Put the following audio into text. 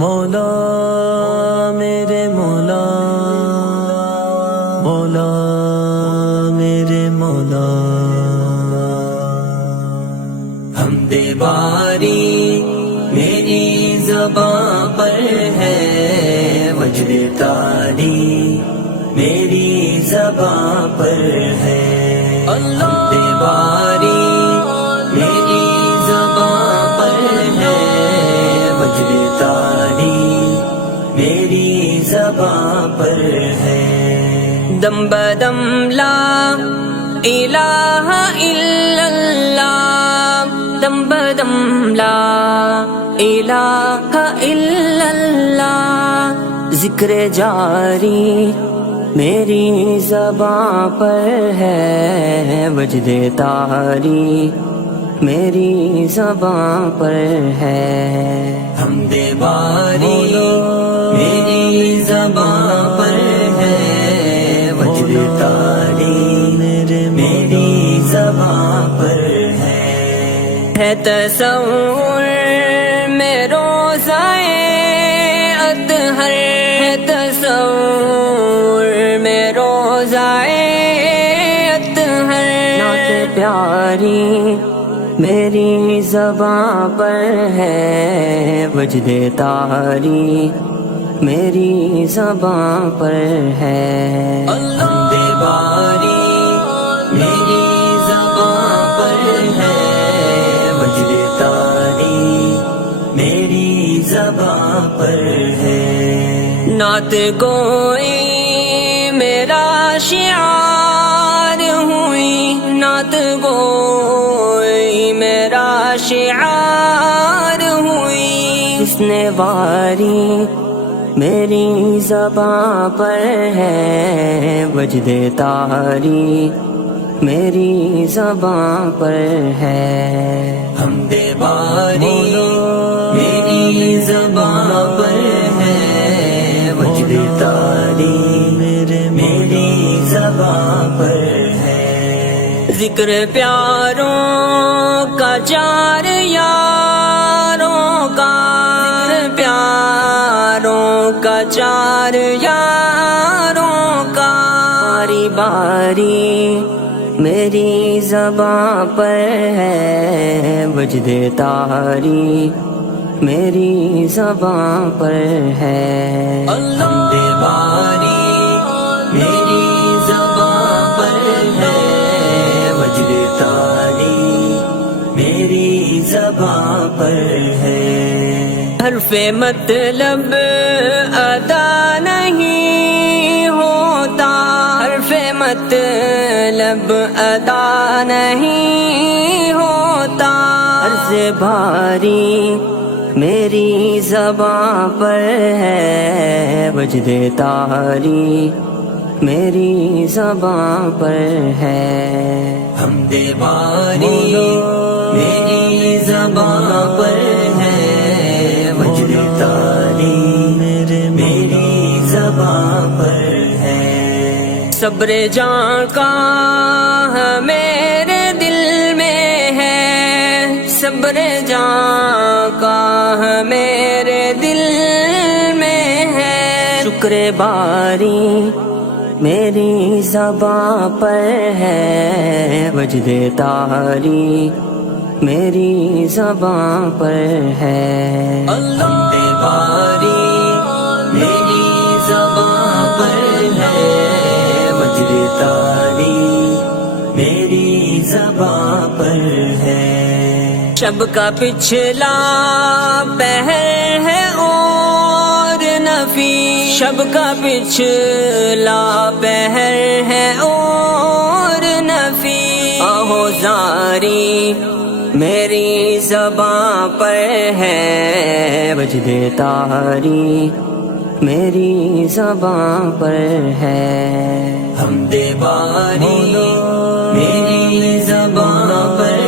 مولا میرے مولا، مولا میرے مولا، حمد باری میری زباں پر ہے، وجد تاری میری زباں پر ہے، حمد باری میری زباں پر ہے، وجد تاری میری زباں پر ہے، دم بدم لا الہ الا اللہ، دم بدم لا الہ الا اللہ، ذکر جاری میری زباں پر ہے، وجد تاری میری زباں پر ہے، حمد باری میری زباں پر ہے، وجد تاری میری زباں پر ہے تصور میں روزائے اطہر، ہے تصور میں روزائے اطہر، نعت پیاری میری زباں پر ہے، وجد تاری میری زباں پر ہے، حمد باری میری زباں پر ہے، وجد تاری میری زباں پر ہے، نعت گوئی میرا شعار ہوئی، نعت گوئی میرا شعار ہوئی، جس نے باری میری زباں پر ہے، وجد تاری میری زباں پر ہے، حمد باری میری زباں پر ہے، وجد تاری میری زباں پر ہے، ذکر پیاروں کا چار یاروں کا، ذکر پیاروں کا چار یاروں کا، باری باری میری زباں پر ہے، وجد تاری میری زباں پر ہے، حمد باری میری زباں پر ہے، وجد تاری میری زباں پر ہے، حرف مطلب ادا نہیں ہوتا، حرف مطلب ادا نہیں ہوتا، عرض باری میری زباں پر ہے، وجد تاری میری زباں پر ہے، حمد باری میری زباں پر ہے، وجد تاری میری زباں پر ہے، صبر جاں کا میرے دل میں ہے، صبر جاں کا میرے دل میں ہے، شکر باری میری زباں پر ہے، وجد تاری میری زباں پر ہے، حمد باری میری زباں پر ہے، وجد تاری میری زباں پر ہے، شب کا پچھلا پہر ہے اور نفی، شب کا پچھلا پہر ہے اور نفی، آہو زاری میری زباں پر ہے، وجد تاری میری زباں پر ہے، حمد باری میری زباں پر